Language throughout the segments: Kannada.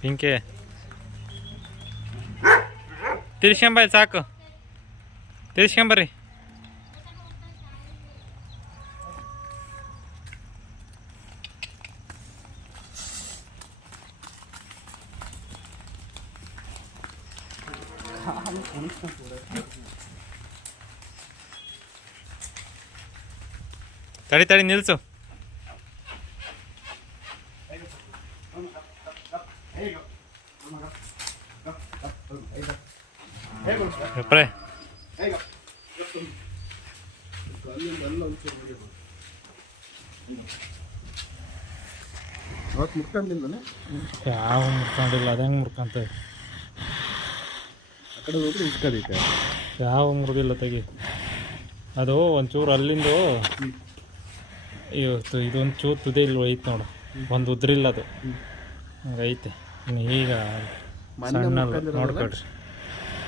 ಪಿಂಕೆ ತಿರ್ಸ್ಕೊಂಬರ್ರಿ, ಸಾಕು ತಿರ್ಸ್ಕೊಂಬರ್ರಿ. ತಡಿ ತಡಿ ನಿಲ್ಸು. ಯಾವ ಮುರ್ಕೊಂಡಿಲ್ಲ, ಅದಂಗೆ ಮುರ್ಕೊಂತ ಯಾವ ಮುರಿದಿಲ್ಲ ತೆಗಿ. ಅದು ಒಂಚೂರು ಅಲ್ಲಿಂದು ಇವತ್ತು ಇದೊಂದು ಚೂರು ತುದಿ ಇಲ್ಲಿ ಐತೆ ನೋಡು, ಒಂದು ಉದ್ರಿಲ್ಲ ಅದು ಹಂಗೈತೆ. ಈಗ ನೋಡ್ಕೊಳ್ರಿ,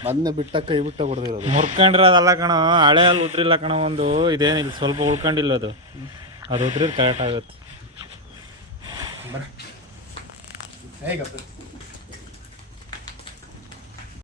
ಮೊನ್ನೆ ಬಿಟ್ಟ ಕೈ ಬಿಟ್ಟ ಹೊಡೆದಿರೋದು ಮುರ್ಕೊಂಡಿರೋದಲ್ಲ ಕಣ, ಹಳೆ ಅಲ್ಲಿ ಉದ್ರಿಲ್ಲ ಕಣ. ಒಂದು ಇದೇನಿಲ್ಲ, ಸ್ವಲ್ಪ ಉಳ್ಕೊಂಡಿಲ್ಲ ಅದು, ಅದು ಉದ್ರಿದ್ರೆ ಕರೆಕ್ಟ್ ಆಗುತ್ತೆ.